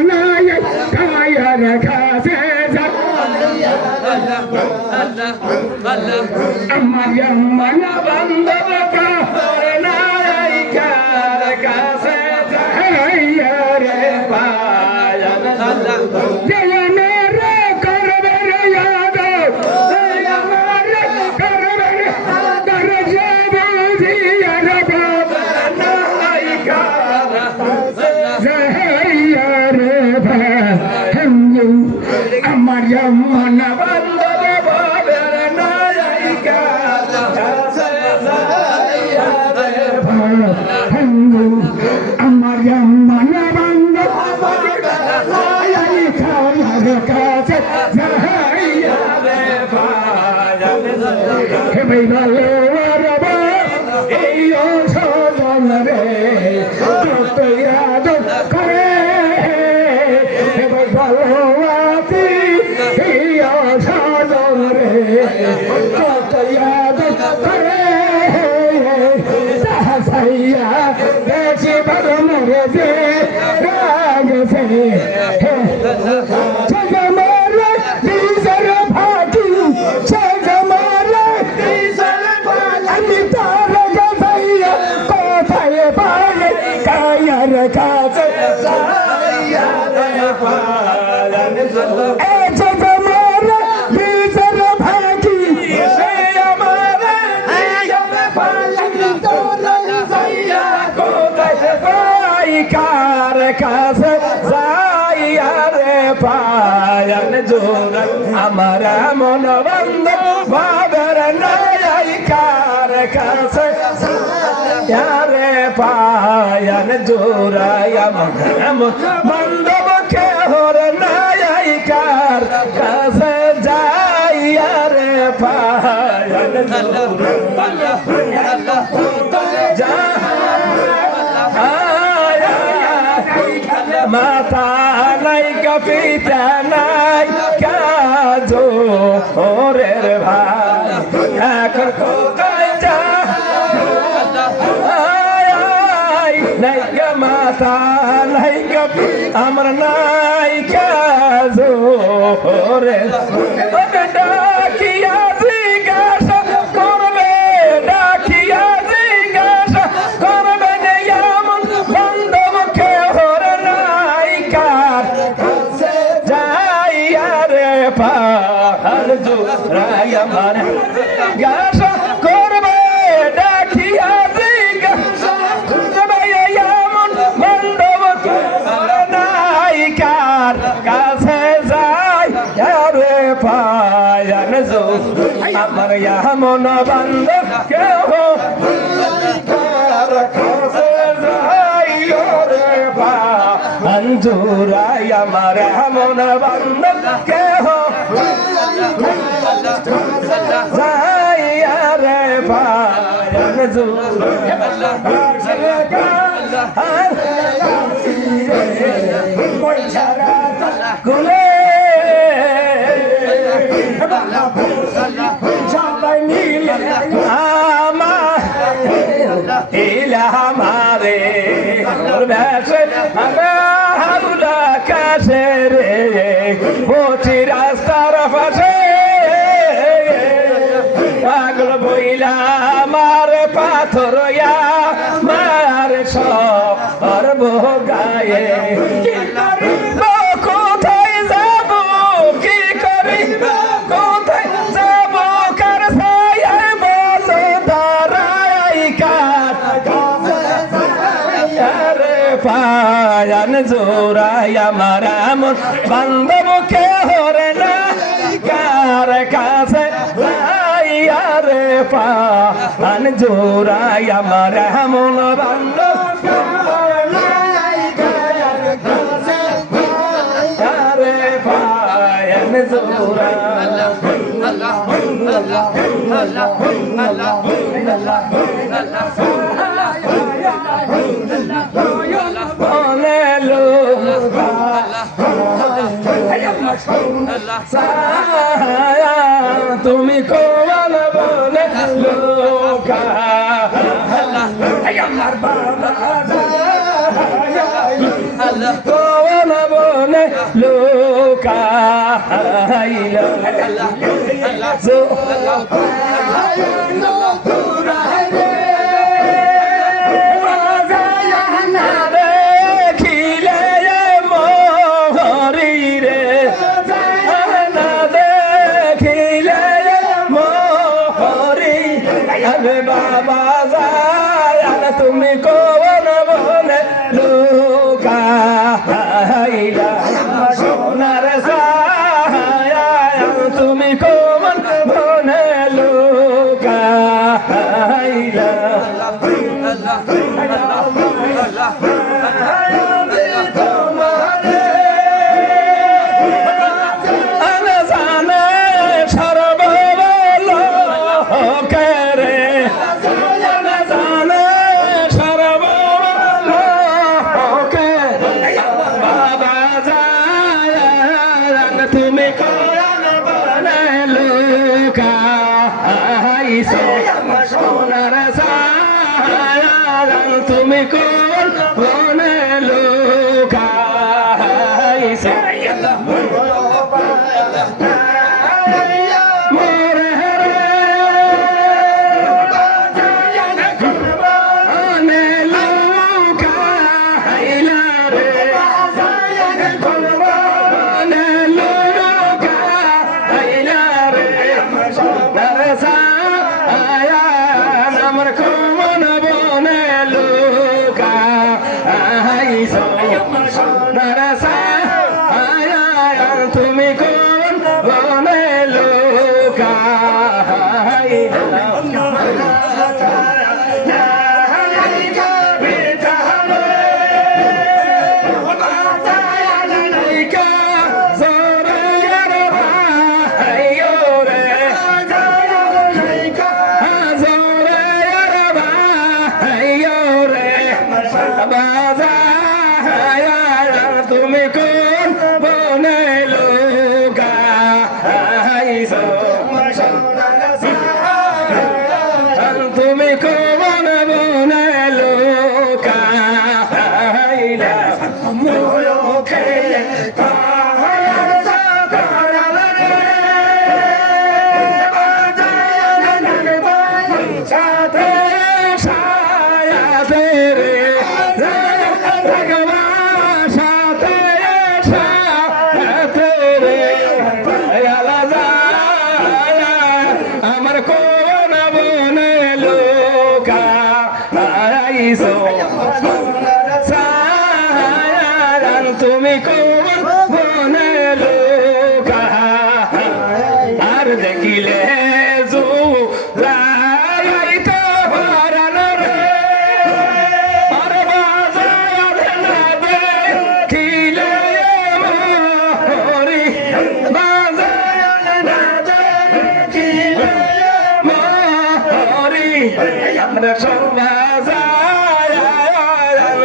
নাই কায়ার কাছে আমার মন বান্ধব কারে নাই কার কাছে যাইয়া রে পায়ান জয়নে রে করবে রে ইয়াদ জয়নে করবে রে কর বুঝিয়া রে বাবা নাই কার যাইয়া রে পায়ান আমার মন বান্ধব বাবের নাই কার কাছে যাইয়া রে পায়ান আমার মন বান্ধব বাবের নাই কার কাছে যাইয়া রে পায়ান হে ভাই ভালো রবা এই অসজন রে যত ইয়াদ করে হে ভাই ভালো আছি এই অসজন রে যত ইয়াদ করে সাহাইয়া দেখি ভালো মরে যে রাগছে জগমারে দিশর ভাটি জগমারে দিশর ভাটি আমি তার গাইয়া কোথায় পাই কায়ার কাছে যাইয়া রে পায়ান এ জগমারে দিশর ভাটি সে আমারে দিশর ভাটি তোরা যাইয়া কোথায় পাই কার কাছে যাইয়া রে পায়ান জোর আমার মন বান্ধব বাবের নাই কার কাছে যাইয়া রে পায়ান জোর আমার মন বান্ধব কে হর নাই কার কাছে যাইয়া রে পায়ান জোর মাতা নাই কপিতা নাই কাজো ওরের ভাই এখন কোথায় যা নাই মাতা নাই কপি আমার নাই কাজো ওরের ডাকিয়া জিজ্ঞাসা করবে ডাকিয়া জিজ্ঞাসা করবে এমন বান্ধব কে হর নাই কার কাছে যাইয়া রে পাহাড় জোড়াই আমার জিজ্ঞাসা করবে ডাকিয়া জিজ্ঞাসা করবে এমন বান্ধব কে হর নাই কার কাছে যাইয়া রে পায়ান জোড়াই আমার এমন বান্ধব কে হর কার কাছে যাইয়া রে পায়ান জোড়াই আমার এমন বান্ধব কে হর যাইয়া রে পায়ান জোড়াই हमारे काशे रे मोची रास्तार फाशे पागल बइला मारे पाथर या मारे सर गाये কোথায় যাব কি করি কোথায় যাব কার ছায়ায় বলো দাঁড়াই কার রে পায়ান জোড়াই আমার এমন বান্ধব কে হরে না কার কাছে যাইয়া রে পায়ান জোড়াই আমার এমন বান্ধব তুমি কোন বলে লোকা আমার বাবা কোন বনে লুকাইলা বাবা যায় তুমি কোন বনে লুকাইলা সোনার ছায়া তুমি কোন বনে লুকাইলা সোনার ছায়া তুমি কোন বনে লুকাইছে তুমি কোন বনে লুকাইলা তুমি কোন বনে লুকাইছো তুমি কোন বনে লুকাইলা আমার কোন বনে লুকাইছো তুমি কোন বনে লুকাই আর দেখিলে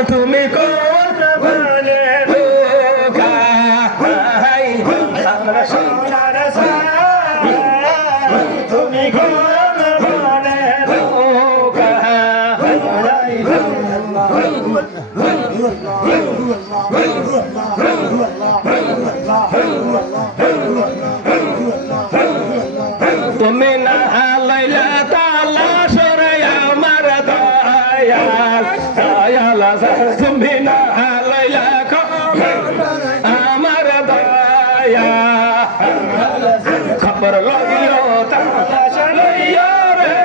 তুমি কোন বনে লুকাই তুমি কোন বনে তুমি না লাইলা তালা সরে আমার দয়াল দয়াল তুমি না লাইলা আমার দয়া খবর লইল তালা লইল রে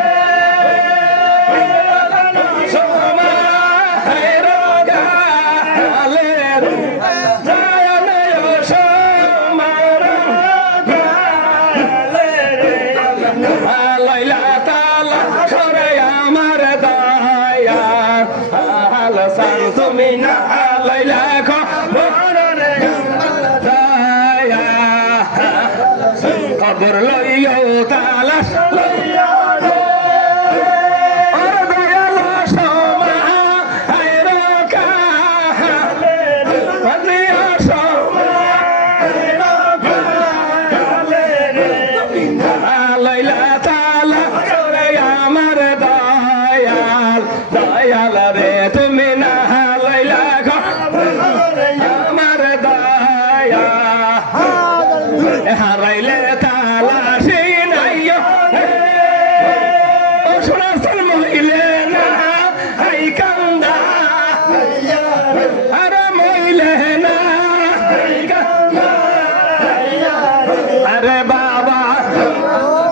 লাইলা তালা সরে আমার দয়া তুমি না লাইলা খবর দয়া হারাইলে তালাশি নাই ও শোনাছেন মহিলে না হাই কান্দা আরে মহিলে না আরে বাবা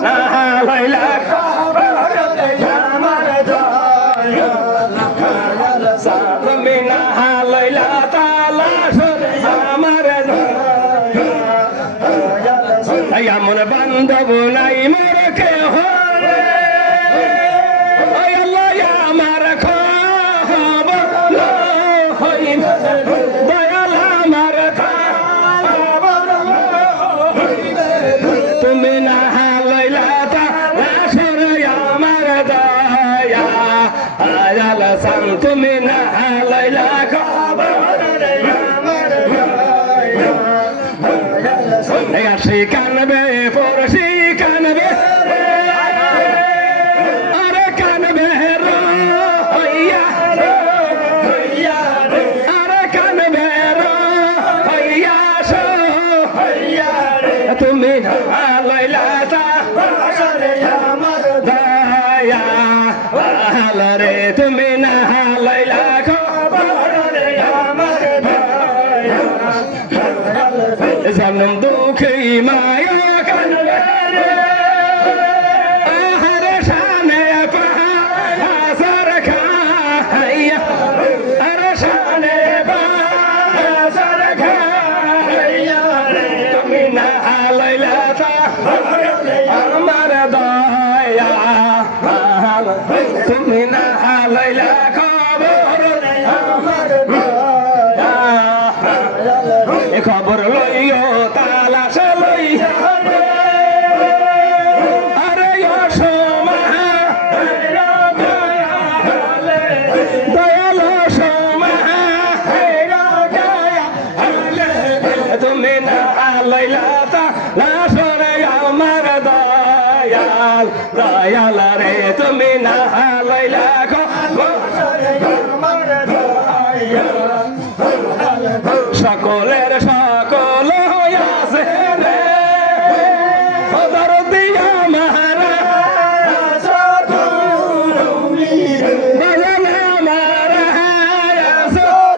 না লইলা তুমি না লইলা তালাশ আমার এমন বান্ধব নাই মোর কেহ আমার খবর দয়াল আমার তুমি না লইলা তালাশরে আমার দয়া আয়াল সান তুমি না লইলা খবর আসি কানবে পড়শি কানবে আরে কানবে হইয়া আরে কানবে হইয়া তুমি লইলা দয়া রে তুমি না লইলা জনম দুঃখী মায়া কানবে আহারে শানে পাহাসার খাইয়া আরে শানে পাহাসার খাইয়া তুমি না লইলা আমার দয়া তুমি না লইলা খবর খবর লইও তালাশ লইয়া আরে সমা দয়াল সমা তুমি না লইলা তালাশ রে আমার দয়াল দয়াল রে তুমি না লইলা সকলের সকল হইয়াছে রে দরদি আমার বাজান আমার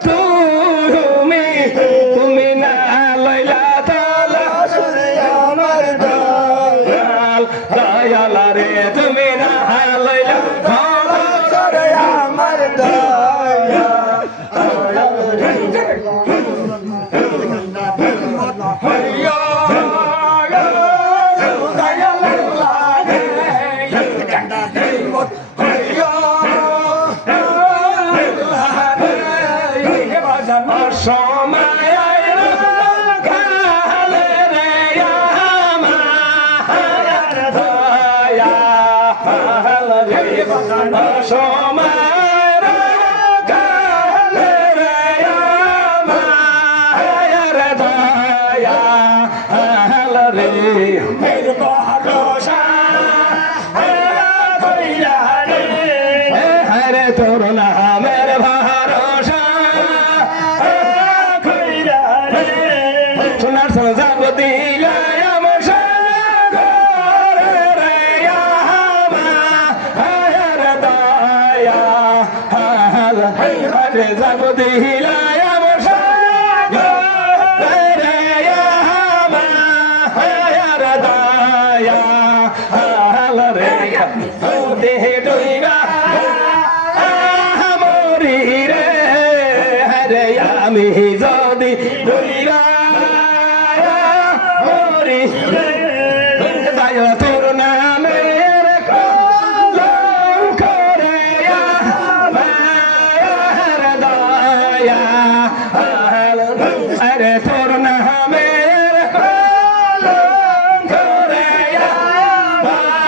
তুমি তুমি না লইলা তালাশ আমার দয়াল দয়াল রে তুমি না লইলা আমার দয়াল আমি যদি ডুইরা মরি দায় তোর নামের কলঙ্ক রে আমার দয়া আরে তোর নামের কলঙ্ক রে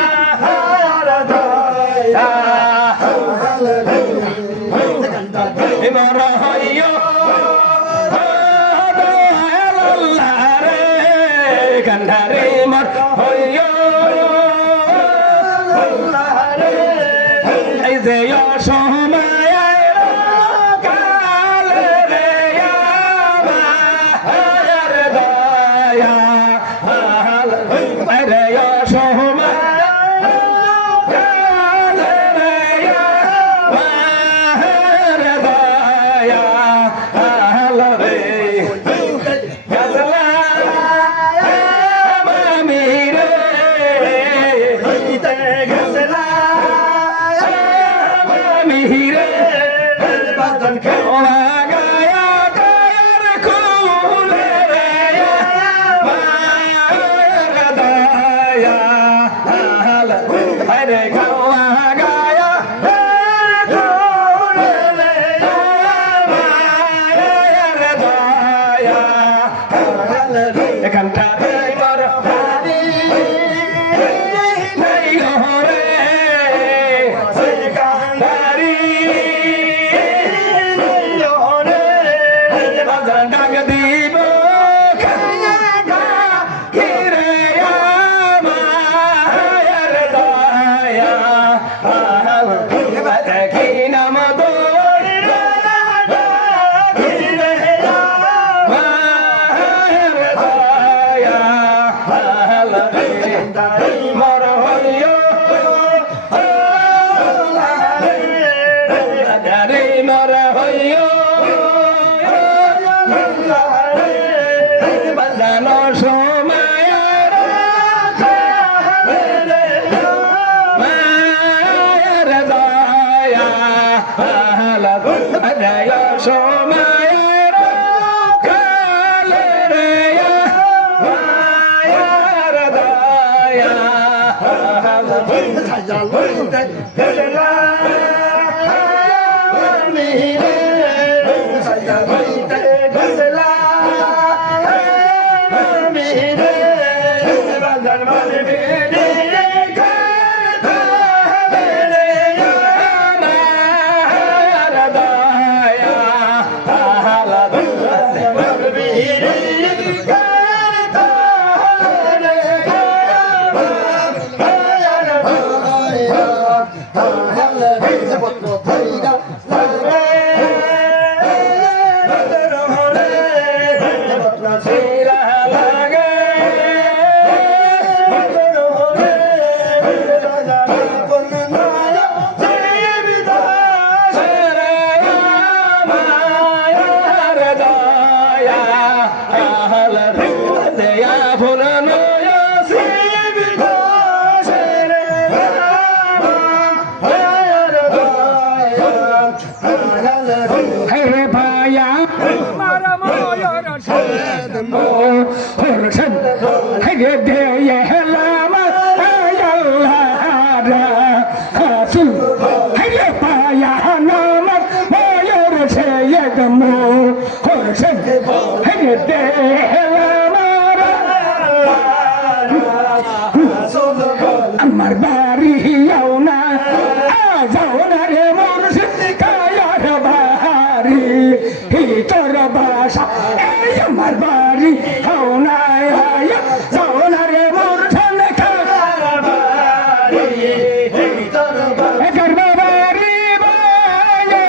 আমার দয়া এবার হইও Kandare mar hoyo, ay de yo somaya kale de ya ma ya এখানটাতে মর হারি নাই ঘরে গান্ধারি বাজার ডাক দিব কিরে আমার দয়া কি নাম মর হইয় মর হইয় বাজানো সময় মায়ের দয়া জয় সময় আমার বাড়ি যাও না রে মুর্শিদ কায়ার বাড়ি তোর বাসা এই আমার বাড়ি যাও না রে মুর্শিদ কায়ার বাড়ি তোর বাড়ি বাজে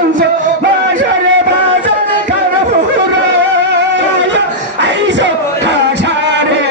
বাজারে বাজার কারপুরা আইসো খাসারে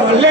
Hallelujah.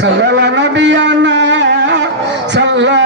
sallallahu nabiyana sallallahu